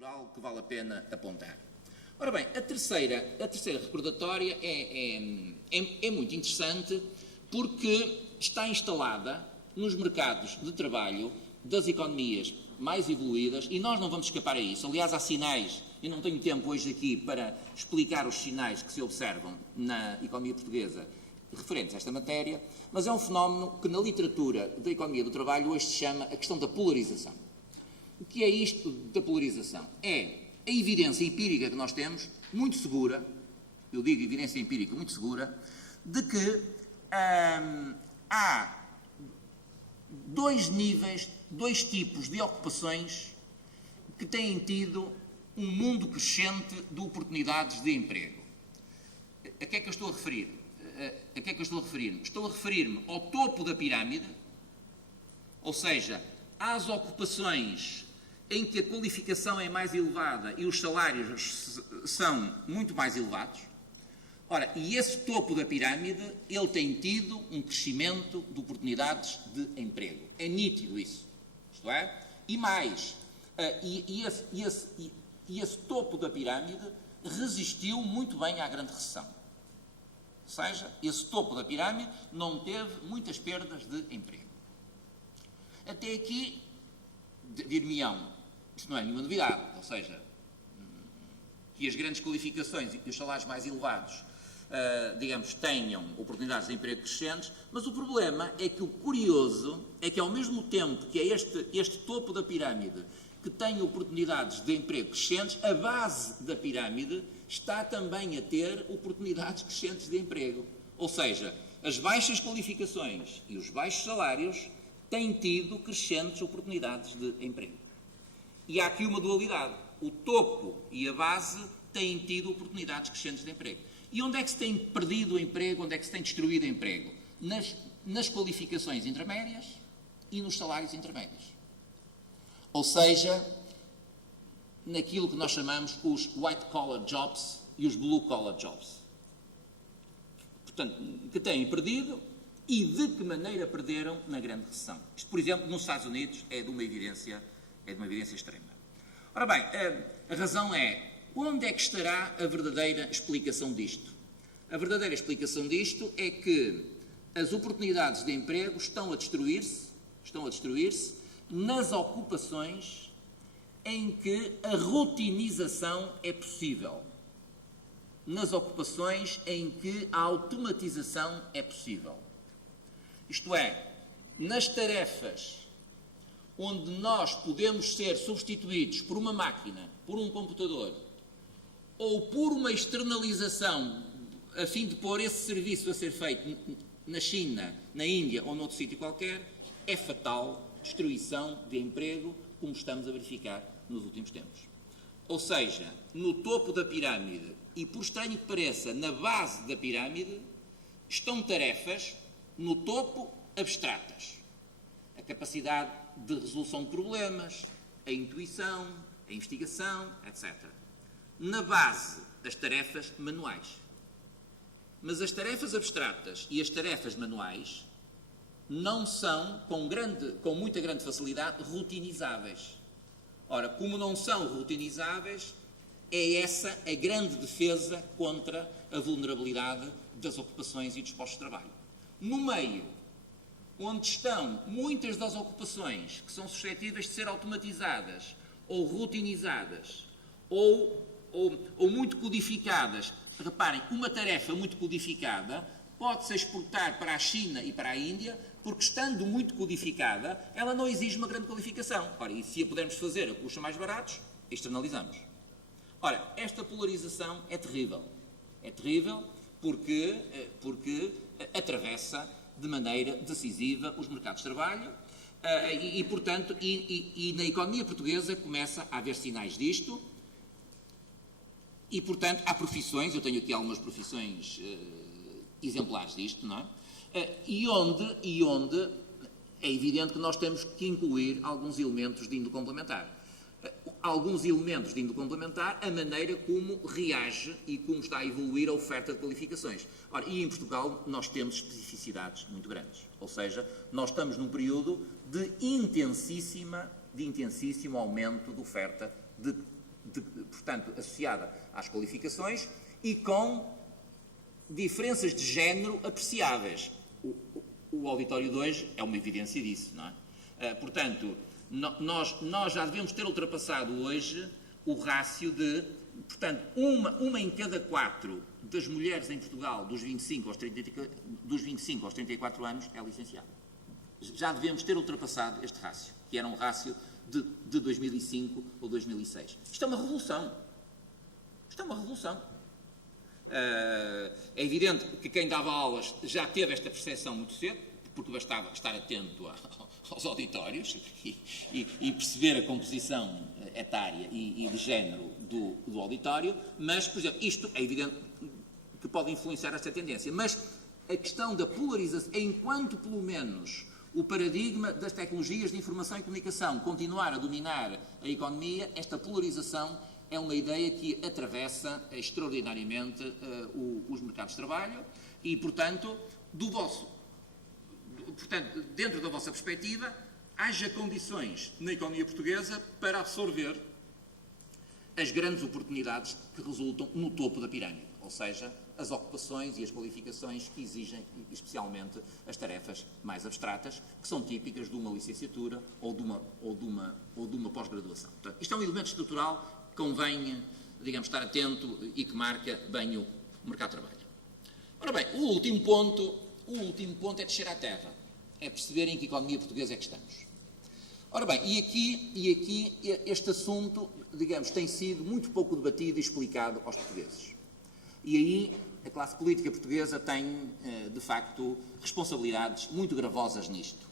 cultural que vale a pena apontar. Ora bem, a terceira recordatória é muito interessante porque está instalada nos mercados de trabalho das economias mais evoluídas e nós não vamos escapar a isso. Aliás, há sinais, e não tenho tempo hoje aqui para explicar os sinais que se observam na economia portuguesa referentes a esta matéria, mas é um fenómeno que na literatura da economia do trabalho hoje se chama a questão da polarização. O que é isto da polarização? É a evidência empírica que nós temos, muito segura, eu digo evidência empírica muito segura, de que há dois níveis, dois tipos de ocupações que têm tido um mundo crescente de oportunidades de emprego. A que é que eu estou a referir? Estou a referir-me ao topo da pirâmide, ou seja, às ocupações em que a qualificação é mais elevada e os salários são muito mais elevados. Ora, e esse topo da pirâmide, ele tem tido um crescimento de oportunidades de emprego. É nítido isso. Isto é? E mais, esse topo da pirâmide resistiu muito bem à grande recessão. Ou seja, esse topo da pirâmide não teve muitas perdas de emprego. Até aqui, dir-me-ão, isto não é nenhuma novidade, ou seja, que as grandes qualificações e os salários mais elevados, digamos, tenham oportunidades de emprego crescentes, mas o problema é que o curioso é que ao mesmo tempo que é este topo da pirâmide que tem oportunidades de emprego crescentes, a base da pirâmide está também a ter oportunidades crescentes de emprego. Ou seja, as baixas qualificações e os baixos salários têm tido crescentes oportunidades de emprego. E há aqui uma dualidade. O topo e a base têm tido oportunidades crescentes de emprego. E onde é que se tem perdido o emprego, onde é que se tem destruído o emprego? Nas qualificações intermédias e nos salários intermédios. Ou seja, naquilo que nós chamamos os white-collar jobs e os blue-collar jobs. Portanto, que têm perdido e de que maneira perderam na grande recessão. Isto, por exemplo, nos Estados Unidos é de uma evidência extrema. Ora bem, a razão é, onde é que estará a verdadeira explicação disto? A verdadeira explicação disto é que as oportunidades de emprego estão a destruir-se nas ocupações em que a rotinização é possível, nas ocupações em que a automatização é possível. Isto é, nas tarefas onde nós podemos ser substituídos por uma máquina, por um computador, ou por uma externalização a fim de pôr esse serviço a ser feito na China, na Índia ou noutro sítio qualquer, é fatal destruição de emprego, como estamos a verificar nos últimos tempos. Ou seja, no topo da pirâmide, e por estranho que pareça, na base da pirâmide, estão tarefas, no topo, abstratas. A capacidade de resolução de problemas, a intuição, a investigação, etc. Na base, as tarefas manuais. Mas as tarefas abstratas e as tarefas manuais não são, com muita grande facilidade, rotinizáveis. Ora, como não são rotinizáveis, é essa a grande defesa contra a vulnerabilidade das ocupações e dos postos de trabalho. No meio, onde estão muitas das ocupações que são suscetíveis de ser automatizadas ou rotinizadas ou muito codificadas. Reparem, uma tarefa muito codificada pode-se exportar para a China e para a Índia, porque estando muito codificada, ela não exige uma grande qualificação. Ora, e se a pudermos fazer a custos mais baratos, externalizamos. Ora, esta polarização é terrível. É terrível porque atravessa de maneira decisiva os mercados de trabalho portanto, na economia portuguesa começa a haver sinais disto e, portanto, há profissões, eu tenho aqui algumas profissões exemplares disto, não é? E onde é evidente que nós temos que incluir alguns elementos de índole complementar. Alguns elementos de índole complementar, a maneira como reage e como está a evoluir a oferta de qualificações. Ora, e em Portugal nós temos especificidades muito grandes. Ou seja, nós estamos num período de intensíssimo aumento de oferta de portanto, associada às qualificações e com diferenças de género apreciáveis. O auditório de hoje é uma evidência disso, não é? Portanto, nós já devemos ter ultrapassado hoje o rácio de, portanto, uma em cada 4 das mulheres em Portugal dos 25 aos 34 anos é licenciada. Já devemos ter ultrapassado este rácio, que era um rácio de 2005 ou 2006. Isto é uma revolução. Isto é uma revolução. É evidente que quem dava aulas já teve esta percepção muito cedo, porque bastava estar atento aos auditórios e perceber a composição etária e de género do auditório, mas, por exemplo, isto é evidente que pode influenciar esta tendência, mas a questão da polarização, enquanto pelo menos o paradigma das tecnologias de informação e comunicação continuar a dominar a economia, esta polarização é uma ideia que atravessa extraordinariamente os mercados de trabalho e, portanto, dentro da vossa perspectiva, haja condições na economia portuguesa para absorver as grandes oportunidades que resultam no topo da pirâmide, ou seja, as ocupações e as qualificações que exigem, especialmente, as tarefas mais abstratas, que são típicas de uma licenciatura ou de uma pós-graduação. Portanto, isto é um elemento estrutural que convém, digamos, estar atento e que marca bem o mercado de trabalho. Ora bem, o último ponto é descer à terra, é perceber em que economia portuguesa é que estamos. Ora bem, e aqui este assunto, digamos, tem sido muito pouco debatido e explicado aos portugueses. E aí a classe política portuguesa tem, de facto, responsabilidades muito gravosas nisto.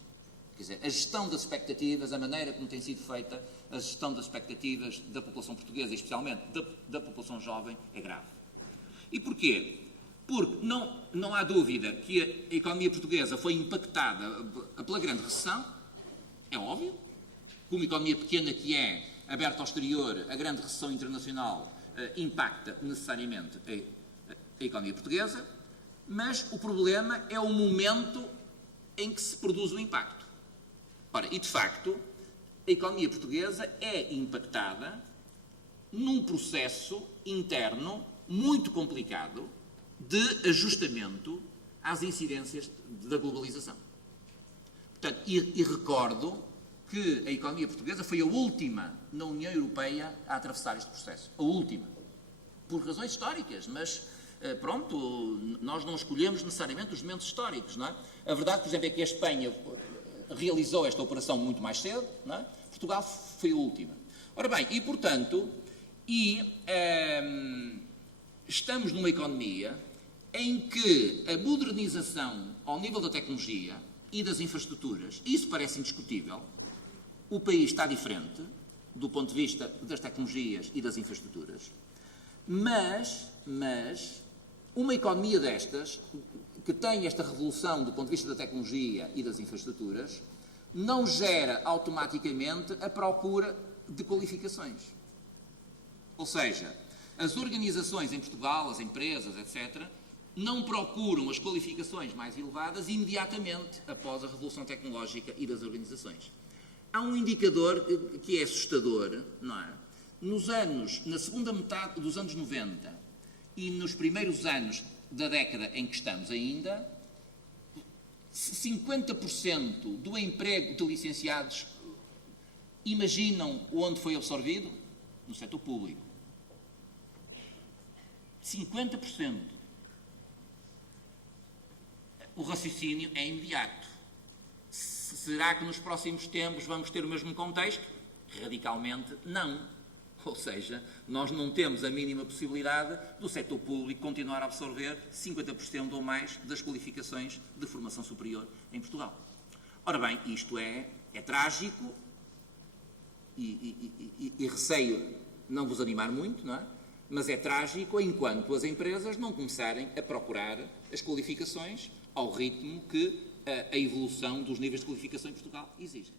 Quer dizer, a gestão das expectativas, a maneira como tem sido feita a gestão das expectativas da população portuguesa, e especialmente da população jovem, é grave. E porquê? Porque não há dúvida que a economia portuguesa foi impactada pela grande recessão, é óbvio. Como economia pequena que é, aberta ao exterior, a grande recessão internacional impacta necessariamente a economia portuguesa, mas o problema é o momento em que se produz o impacto. Ora, e de facto, a economia portuguesa é impactada num processo interno muito complicado de ajustamento às incidências da globalização. Portanto, e recordo que a economia portuguesa foi a última na União Europeia a atravessar este processo. A última. Por razões históricas, mas pronto, nós não escolhemos necessariamente os momentos históricos, não é? A verdade, por exemplo, é que a Espanha realizou esta operação muito mais cedo, não é? Portugal foi a última. Ora bem, e portanto, estamos numa economia em que a modernização ao nível da tecnologia e das infraestruturas, isso parece indiscutível, o país está diferente do ponto de vista das tecnologias e das infraestruturas, mas uma economia destas, que tem esta revolução do ponto de vista da tecnologia e das infraestruturas, não gera automaticamente a procura de qualificações. Ou seja, as organizações em Portugal, as empresas, etc., não procuram as qualificações mais elevadas imediatamente após a revolução tecnológica e das organizações. Há um indicador que é assustador, não é? Na segunda metade dos anos 90 e nos primeiros anos da década em que estamos ainda, 50% do emprego de licenciados, imaginam onde foi absorvido? No setor público. 50%. O raciocínio é imediato. Será que nos próximos tempos vamos ter o mesmo contexto? Radicalmente não. Ou seja, nós não temos a mínima possibilidade do setor público continuar a absorver 50% ou mais das qualificações de formação superior em Portugal. Ora bem, isto é trágico e receio não vos animar muito, não é? Mas é trágico enquanto as empresas não começarem a procurar as qualificações ao ritmo que a evolução dos níveis de qualificação em Portugal exige.